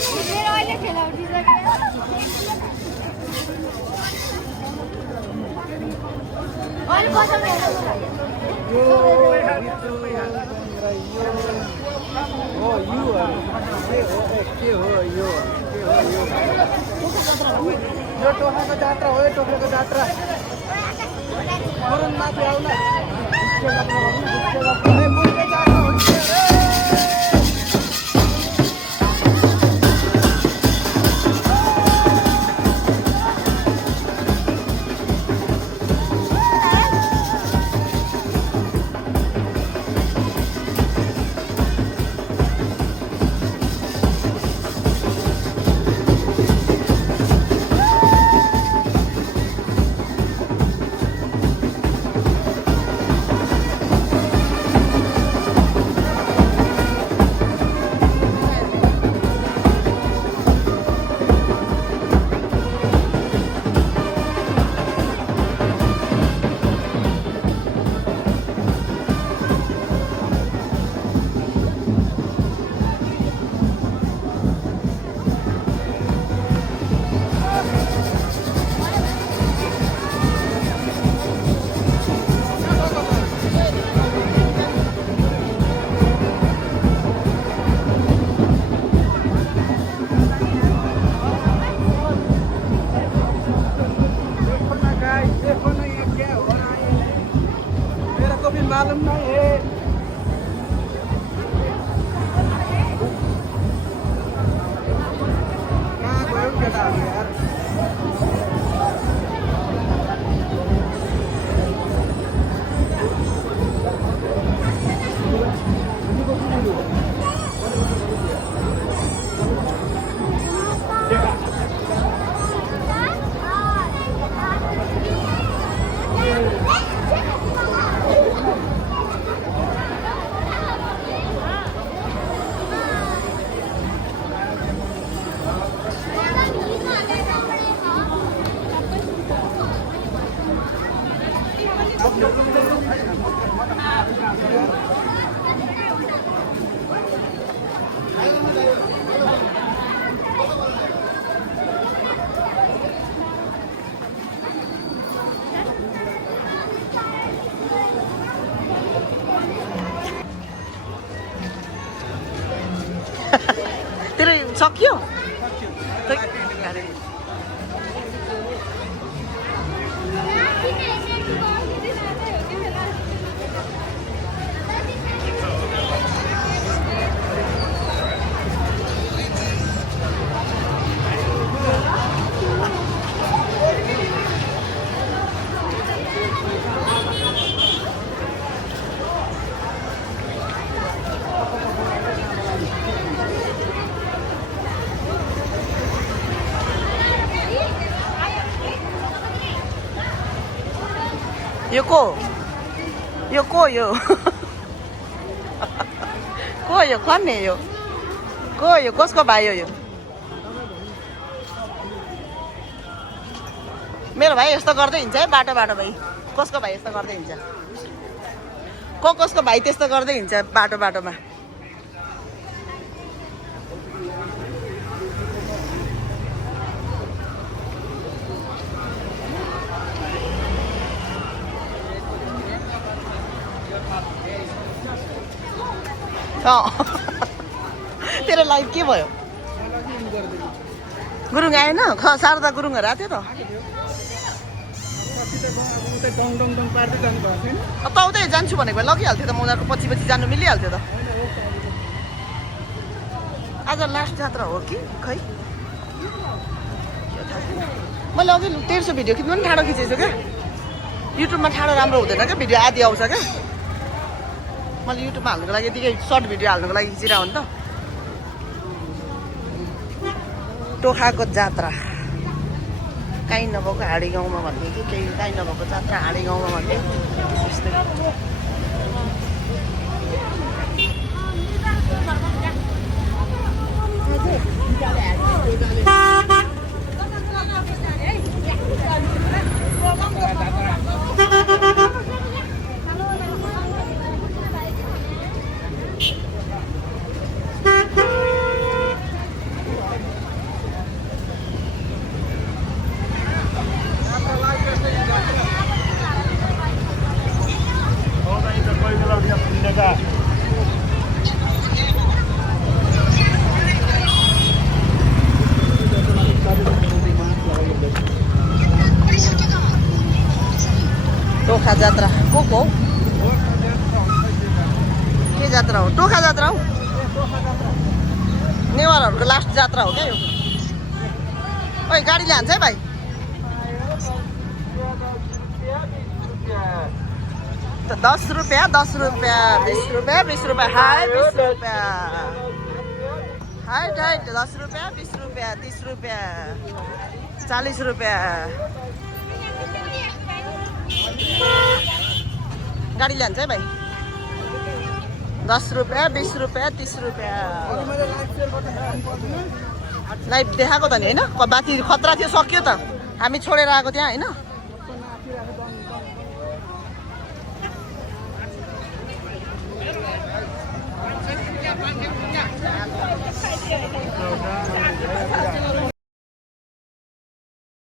यो टोखाको जात्रा हो यो टोखाको जात्रा माथि आउन मालूम नहीं है कहाँ गयो केटा यार तेरो सक्यो यो को यो को यो को यो कन्ने यो को यो कसको भाइ हो यो मेरो भाइ यस्तो गर्दै हिँड्छ है बाटो बाटो भाइ कसको भाइ यस्तो गर्दै हिँड्छ कसको भाइ त्यस्तो गर्दै हिँड्छ बाटो बाटोमा तेरो लाइफ के भयो गुरुङ आएन शारदा गुरुङहरू आएको थियो त उतै जान्छु भनेको भए लगिहाल्थ्यो त म उनीहरूको पछि पछि जानु मिलिहाल्थ्यो त आज लास्ट जात्रा हो कि खै मैले अघि 1300 भिडियो खिच्नु पनि ठाडो खिचेछु क्या युट्युबमा ठाडो राम्रो हुँदैन क्या भिडियो आदि आउँछ क्या मैले युट्युबमा हाल्नुको लागि यतिकै सर्ट भिडियो हाल्नुको लागि खिचिरहेको नि त टोखाको जात्रा काहीँ नभएको हाडी गाउँमा भन्ने कि केही काहीँ नभएको जात्रा हाडी गाउँमा भन्ने त्यस्तै जात्रा हो टोखा जात्रा हो नेवारहरूको लास्ट जात्रा हो क्या यो ओइ गाडीले हान्छ है भाइ त 10 रुपियाँ 10 रुपियाँ 20 रुपियाँ 20 रुपियाँ हाई 20 रुपियाँ हाइट हाइट 10 रुपियाँ 20 रुपियाँ 30 रुपियाँ 40 रुपियाँ गाडीले हान्छ है भाइ 10 रुपियाँ 20 रुपियाँ 30 रुपियाँ लाइभ देखाएको त नि होइन बाँकी खतरा थियो सक्यो त हामी छोडेर आएको त्यहाँ होइन